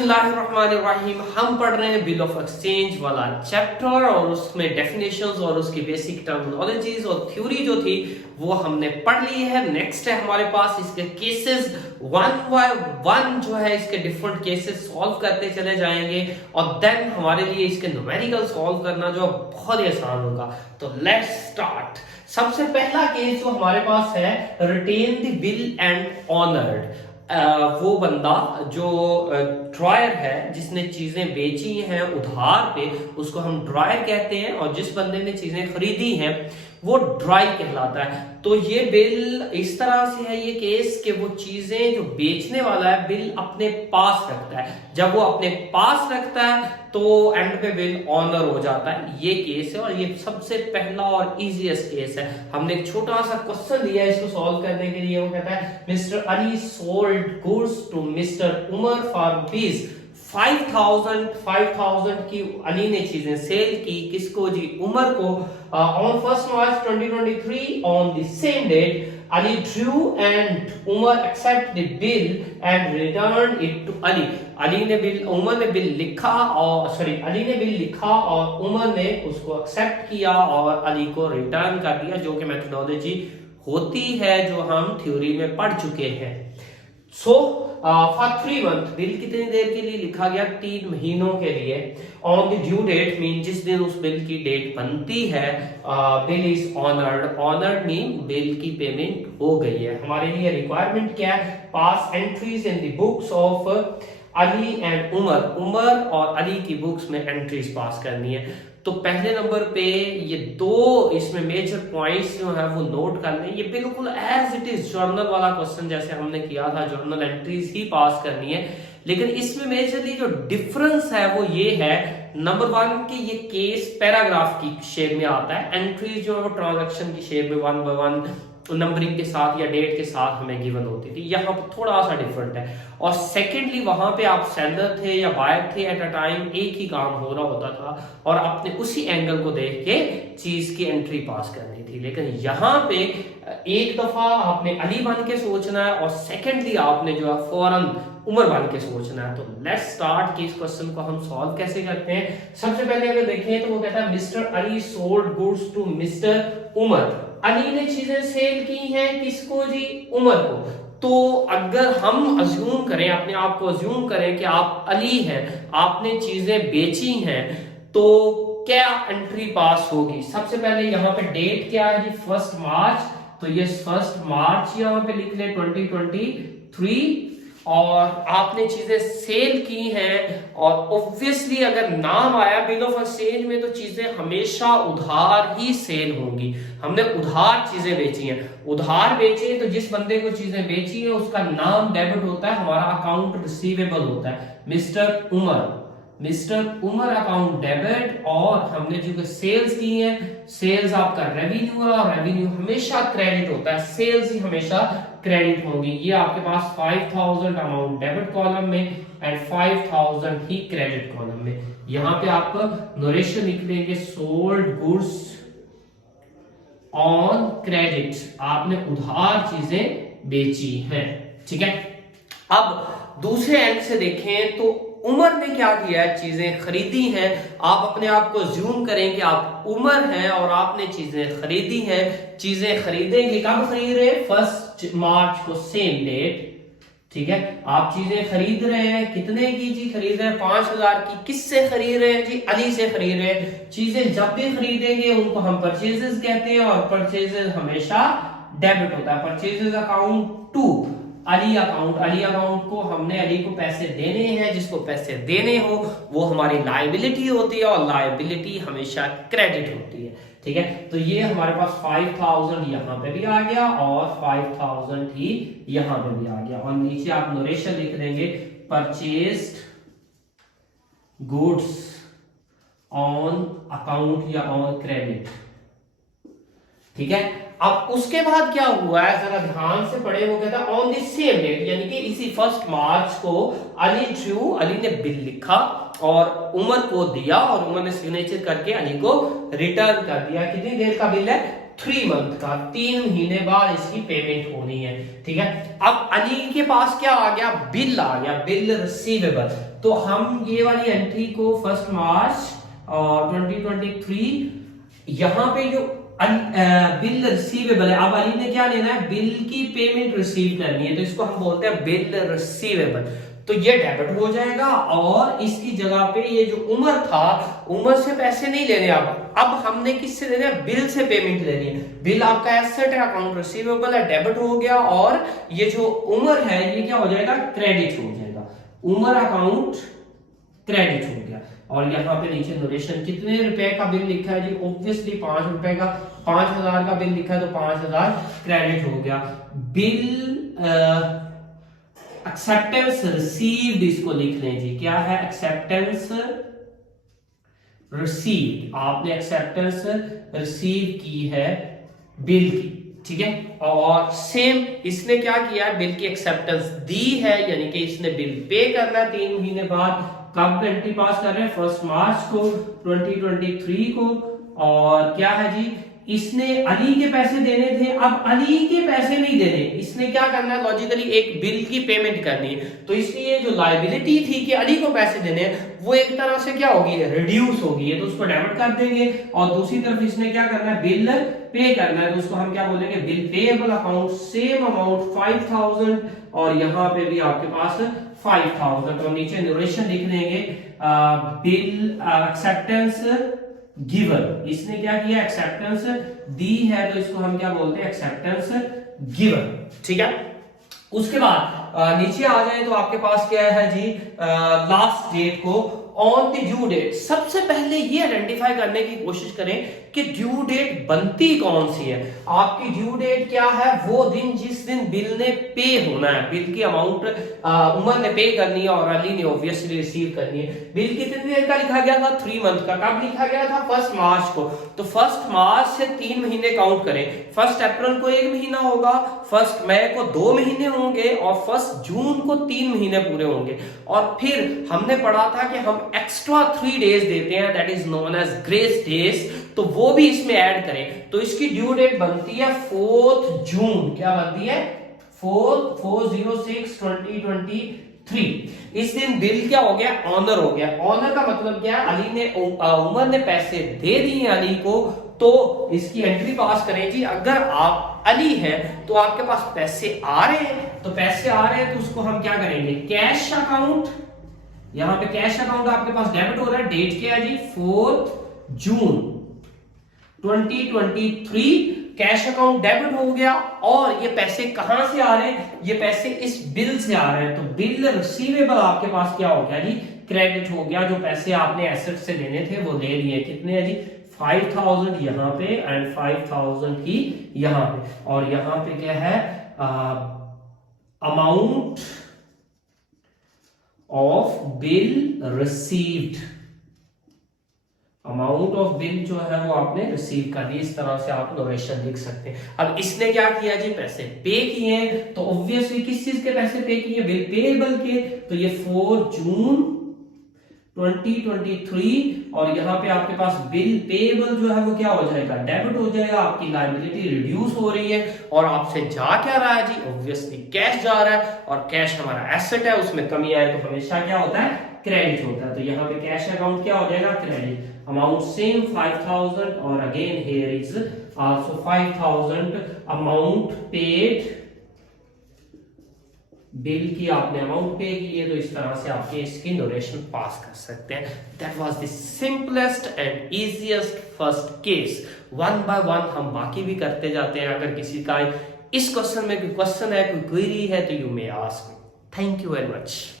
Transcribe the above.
बिस्मिल्लाहिर्रहमानिर्रहीम। हम पढ़ रहे हैं बिल ऑफ एक्सचेंज वाला चैप्टर और उसमें डेफिनेशंस और उसकी बेसिक टर्मिनोलॉजीज और थ्योरी जो थी वो हमने पढ़ ली है। नेक्स्ट है हमारे पास इसके केसेस, वन बाय वन जो है इसके डिफरेंट केसेस सॉल्व करते चले जाएंगे और देन हमारे लिए इसके न्यूमेरिकल सॉल्व करना जो बहुत ही आसान होगा। तो लेट्स स्टार्ट। सबसे पहला केस जो हमारे पास है, written the bill and honoured. वो बंदा जो ड्रायर है जिसने चीजें बेची हैं उधार पे, उसको हम ड्रायर कहते हैं, और जिस बंदे ने चीजें खरीदी हैं वो ड्राई कहलाता है। तो ये बिल इस तरह से है ये केस कि वो चीजें जो बेचने वाला है बिल अपने पास रखता है। जब वो अपने पास रखता है तो एंड पे बिल ऑनर हो जाता है। ये केस है और ये सबसे पहला और इजीएस्ट केस है। हमने एक छोटा सा क्वेश्चन दिया है इसको सॉल्व करने के लिए। वो कहता है mister Ali sold goods to mister Umar for rupees 5000 की अली ने चीजें सेल की। किसको जी? उमर को। On 1 March 2023 on the same date Ali drew and Umar accept the bill and returned it to Ali. Umar ने बिल लिखा और उमर ने उसको एक्सेप्ट किया और अली को रिटर्न कर दिया, जो कि मेथोडोलॉजी होती है जो हम थ्योरी में पढ़ चुके हैं। फॉर 3 मंथ, बिल कितनी देर के लिए लिखा गया? 3 महीनों के लिए। On the due date mean जिस दिन उस बिल की डेट बनती है, bill is honoured. Honoured mean bill की पेमेंट हो गई है। हमारे लिए रिक्वायरमेंट क्या है? Pass entries in the books of Ali and Umar और अली की बुक्स में एंट्रीज पास करनी है। तो पहले नंबर पे ये दो इसमें मेजर पॉइंट्स जो है वो नोट कर लें। ये बिल्कुल एज इट इज जर्नल वाला क्वेश्चन जैसे हमने किया था, जर्नल एंट्रीज ही पास करनी है। लेकिन इसमें मेजरली जो डिफरेंस है वो ये है, नंबर 1 कि ये केस पैराग्राफ की शेप में आता है, एंट्रीज जो है वो ट्रांजैक्शन की शेप में 1 by 1 नंबरिंग के साथ या डेट के साथ हमें गिवन होती थी। यहाँ पर थोड़ा सा डिफरेंट है। और सेकेंडली वहां पे आप सेलर थे या बायर थे, एट अ टाइम एक ही काम हो रहा होता था और आपने उसी एंगल को देख के चीज की एंट्री पास करनी थी। लेकिन यहाँ पे एक दफा आपने अली बन के सोचना है और सेकेंडली आपने जो है फौरन उमर बन के सोचना है। तो लेट्स स्टार्ट कि इस क्वेश्चन को हम सॉल्व कैसे करते हैं। सबसे पहले अगर देखें तो वो कहता है mister Ali sold goods to mister Umar. Ali ने चीजें सेल की हैं किसको जी? उमर को। तो अगर हम अज्यूम करें, अपने आप को अज्यूम करें कि आप अली हैं, आपने चीजें बेची हैं, तो क्या एंट्री पास होगी? सबसे पहले यहाँ पे डेट क्या है जी? 1 मार्च। तो ये 1 मार्च यहाँ पे लिख ले 2023, और आपने चीजें सेल की हैं। और ऑब्वियसली अगर नाम आया बिल ऑफ एक्सचेंज में तो चीजें हमेशा उधार ही सेल होंगी। हमने उधार चीजें बेची हैं, उधार बेचे तो जिस बंदे को चीजें बेची है उसका नाम डेबिट होता है, हमारा अकाउंट रिसीवेबल होता है, मिस्टर उमर अकाउंट डेबिट। और हमने जो सेल्स की है, सेल्स आपका रेवेन्यू है और रेवेन्यू हमेशा क्रेडिट होता है, सेल्स ही हमेशा क्रेडिट होंगी। ये आपके पास 5000 अमाउंट डेबिट कॉलम में एंड 5000 ही क्रेडिट कॉलम में। यहाँ पे आपका नरेशन लिख देंगे सोल्ड गुड्स ऑन क्रेडिट, आपने उधार चीजें बेची हैं। ठीक है, अब दूसरे एंड से देखें तो उमर ने क्या किया है? चीजें खरीदी हैं। आप अपने आप को ज्यूम करें कि आप उमर हैं और आपने चीजें खरीदी हैं। चीजें खरीदेंगे, कब खरीद रहे? 1 मार्च को, सेम डेट। ठीक है, आप चीजें खरीद रहे हैं, कितने की जी खरीद रहे हैं? 5000 की। किससे खरीद रहे हैं जी? अली से खरीद रहे हैं। चीजें जब भी खरीदेंगे उनको हम परचेजेस कहते हैं और परचेजेस हमेशा डेबिट होता है। Purchases account to Ali account को हमने अली को पैसे देने हैं, जिसको पैसे देने हो वो हमारी लायबिलिटी होती है और लायबिलिटी हमेशा क्रेडिट होती है। ठीक है, तो ये हमारे पास 5000 यहाँ पे भी आ गया और 5000 ही यहाँ पे भी आ गया। और नीचे आप नरेशन लिख देंगे परचेज्ड गुड्स ऑन अकाउंट या ऑन क्रेडिट। ठीक है, अब उसके बाद क्या हुआ है जरा ध्यान से पढ़े। वो कहता है ऑन द सेम डेट, यानी कि इसी 1 मार्च को अली ने बिल लिखा और उमर को दिया और उमर ने सिग्नेचर करके अली को रिटर्न कर दिया। कितनी देर का बिल है? 3 मंथ का, 3 महीने बाद इसकी पेमेंट होनी है। ठीक है, अब अली के पास क्या आ गया? बिल आ गया, बिल रिसीवेबल। तो हम ये वाली एंट्री को 1 मार्च 2023 यहाँ पे जो बिल रिसीवेबल है, अब अली ने क्या लेना है, बिल की पेमेंट रिसीव करनी है, तो इसको हम बोलते हैं बिल रिसीवेबल। तो ये डेबिट हो जाएगा और इसकी जगह पे ये जो उमर था, उमर से पैसे नहीं लेने, अब हमने किससे लेने हैं, बिल से पेमेंट लेनी है। बिल आपका एसेट है, अकाउंट रिसीवेबल है, डेबिट हो गया, और ये जो उमर है ये क्या हो जाएगा, क्रेडिट हो जाएगा। उमर अकाउंट क्रेडिट हो गया। और यहाँ पे नीचे नोटेशन कितने रुपए का बिल लिखा है जी, ऑब्वियसली 5 रुपए का, 5000 का बिल लिखा है तो 5000 क्रेडिट हो गया। बिल एक्सेप्टेंस रिसीव्ड, इसको लिख लें जी, क्या है, एक्सेप्टेंस रिसीव्ड, आपने एक्सेप्टेंस रिसीव की है बिल की, ठीक है। और सेम इसने क्या किया, बिल की एक्सेप्टेंस दी है, यानी कि इसने बिल पे करना है 3 महीने बाद। कब एंट्री पास कर रहे हैं, 1 मार्च को 2023 को। और क्या है जी, इसने अली के पैसे देने थे, अब अली के पैसे नहीं देने, इसने क्या करना है, लॉजिकली एक बिल की पेमेंट करनी है। तो इसलिए जो लायबिलिटी थी कि अली को पैसे देने हैं, वो एक तरह से क्या होगी, रिड्यूस होगी, तो उसको डेबिट कर देंगे। और दूसरी तरफ इसने क्या करना है, बिल पे करना है, तो उसको हम क्या बोलेंगे, bill payable account, same amount 5000, और यहाँ पे भी आपके पास 5000। तो नीचे न्यूरेशन लिख देंगे, बिल एक्सेप्टेंस गिवन, इसने क्या किया, एक्सेप्टेंस दी है, तो इसको हम क्या बोलते हैं, एक्सेप्टेंस गिवन, ठीक है। उसके बाद नीचे आ जाए तो आपके पास क्या है जी, लास्ट डेट को ऑन द ड्यू डेट। सबसे पहले ये आइडेंटिफाई करने की कोशिश करें कि ड्यू डेट बनती कौन सी है। आपकी ड्यू डेट क्या है, वो दिन जिस दिन बिल ने पे होना है, बिल की अमाउंट उमर ने पे करनी है और अली ने ऑब्वियसली रिसीव करनी है। बिल कितनी देर का लिखा गया था, 3 मंथ का। कब लिखा गया था, 1 मार्च को। तो 1 मार्च से 3 महीने काउंट करें। 1 अप्रैल को 1 महीना होगा, 1 मई को 2 महीने होंगे, और 1 जून को 3 महीने पूरे होंगे। और फिर हमने पढ़ा था कि हम एक्स्ट्रा 3 डेज देते हैं, that is known as grace days, तो वो भी इसमें ऐड करें। तो इसकी ड्यू डेट बनती है 4 जून। क्या बनती है, 4/06/2023। इस दिन बिल क्या हो गया, ऑनर हो गया। ऑनर का मतलब क्या है, अली ने उमर ने पैसे दे दिए अली को, तो इसकी एंट्री पास करें जी। अगर आप अली हैं तो आपके पास पैसे आ रहे हैं, तो पैसे आ रहे हैं तो उसको हम क्या करेंगे, कैश अकाउंट, यहां पे कैश अकाउंट आपके पास डेबिट हो रहा है। डेट क्या है जी, 4 जून 2023, कैश अकाउंट डेबिट हो गया। और ये पैसे कहां से आ रहे हैं, ये पैसे इस बिल से आ रहे हैं, तो बिल रिसीवेबल आपके पास क्या हो गया जी, क्रेडिट हो गया। जो पैसे आपने एसेट से लेने थे वो ले लिए। कितने है जी, 5000 यहाँ पे एंड 5000 ही यहाँ पे। और यहाँ पे क्या है, amount of bill received, amount of bill जो है वो आपने रिसीव कर ली। इस तरह से आप नोरेशन लिख सकते हैं। अब इसने क्या किया जी, पैसे पे किए हैं, तो ऑब्वियसली किस चीज के पैसे पे किए, बिल पेएबल के। तो ये 4 जून 2023, और यहाँ पे आपके पास बिल पेएबल जो है वो क्या हो जाएगा, डेबिट हो जाएगा। आपकी लायबिलिटी रिड्यूस हो रही है, और आपसे जा क्या रहा है जी, ऑब्वियसली कैश जा रहा है, और कैश हमारा एसेट है, उसमें कमी आए तो हमेशा क्या होता है, क्रेडिट होता है। तो यहाँ पे कैश अकाउंट क्या हो जाएगा, क्रेडिट। अमाउंट सेम 5000, और again here is also 5000 amount paid, bill की आपने अमाउंट पे की है। तो इस तरह से आपके इसकी नोरेशन पास कर सकते हैं। That was the simplest and easiest first case. 1 by 1 हम बाकी भी करते जाते हैं। अगर किसी का इस क्वेश्चन में कोई क्वेश्चन है, कोई क्वेरी है, तो you may ask. Thank you very much.